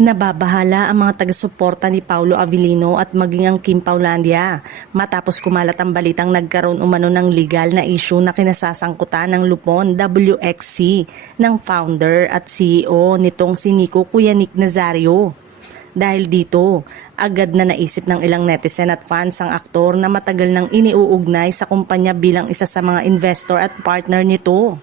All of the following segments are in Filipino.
Nababahala ang mga taga-suporta ni Paulo Avellino at maging ang Kim Paulandia matapos kumalat ang balitang nagkaroon umano ng legal na issue na kinasasangkutan ng Lupon WXC ng founder at CEO nitong si Nico Kuya Nick Nazario. Dahil dito, agad na naisip ng ilang netizen at fans ang aktor na matagal nang iniuugnay sa kumpanya bilang isa sa mga investor at partner nito.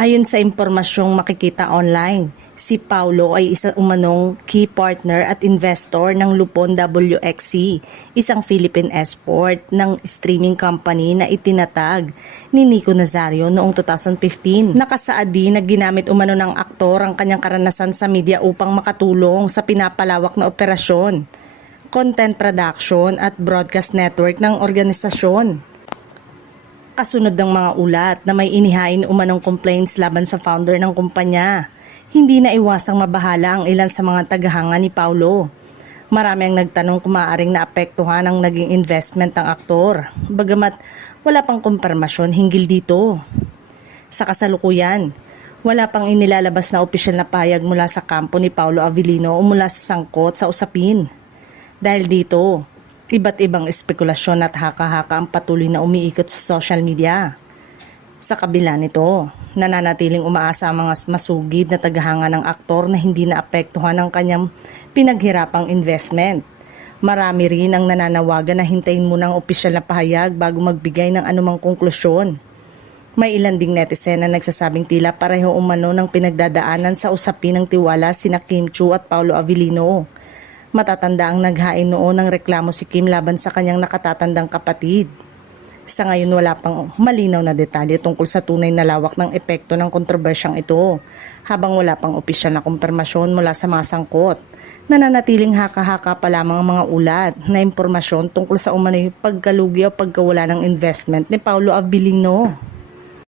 Ayon sa impormasyong makikita online, si Paulo ay isa umanong key partner at investor ng Lupon WXC, isang Philippine export ng streaming company na itinatag ni Nico Nazario noong 2015. Nakasaad din na ginamit umano ng aktor ang kanyang karanasan sa media upang makatulong sa pinapalawak na operasyon, content production at broadcast network ng organisasyon. Kasunod ng mga ulat na may inihain umanong complaints laban sa founder ng kumpanya, hindi na iwasang mabahala ang ilan sa mga tagahanga ni Paulo. Marami ang nagtanong kung maaaring naapektuhan ang naging investment ng aktor, bagamat wala pang kumpirmasyon hinggil dito. Sa kasalukuyan, wala pang inilalabas na opisyal na pahayag mula sa kampo ni Paulo Avellino o mula sa sangkot sa usapin. Dahil dito, iba't ibang espekulasyon at haka-haka ang patuloy na umiikot sa social media. Sa kabila nito, nananatiling umaasa ang mga masugid na tagahanga ng aktor na hindi naapektuhan ang kanyang pinaghirapang investment. Marami rin ang nananawagan na hintayin muna ang opisyal na pahayag bago magbigay ng anumang konklusyon. May ilan ding netizen na nagsasabing tila pareho umano ng pinagdadaanan sa usapin ng tiwala sina Kim Chiu at Paulo Avellino. Matatanda ang naghain noon ng reklamo si Kim laban sa kanyang nakatatandang kapatid. Sa ngayon wala pang malinaw na detalye tungkol sa tunay na lawak ng epekto ng kontrobersyang ito, habang wala pang opisyal na kumpirmasyon mula sa mga sangkot. Nananatiling haka-haka pa lamang ang mga ulat na impormasyon tungkol sa umano'y pagkalugi o pagkawala ng investment ni Paulo Avellino.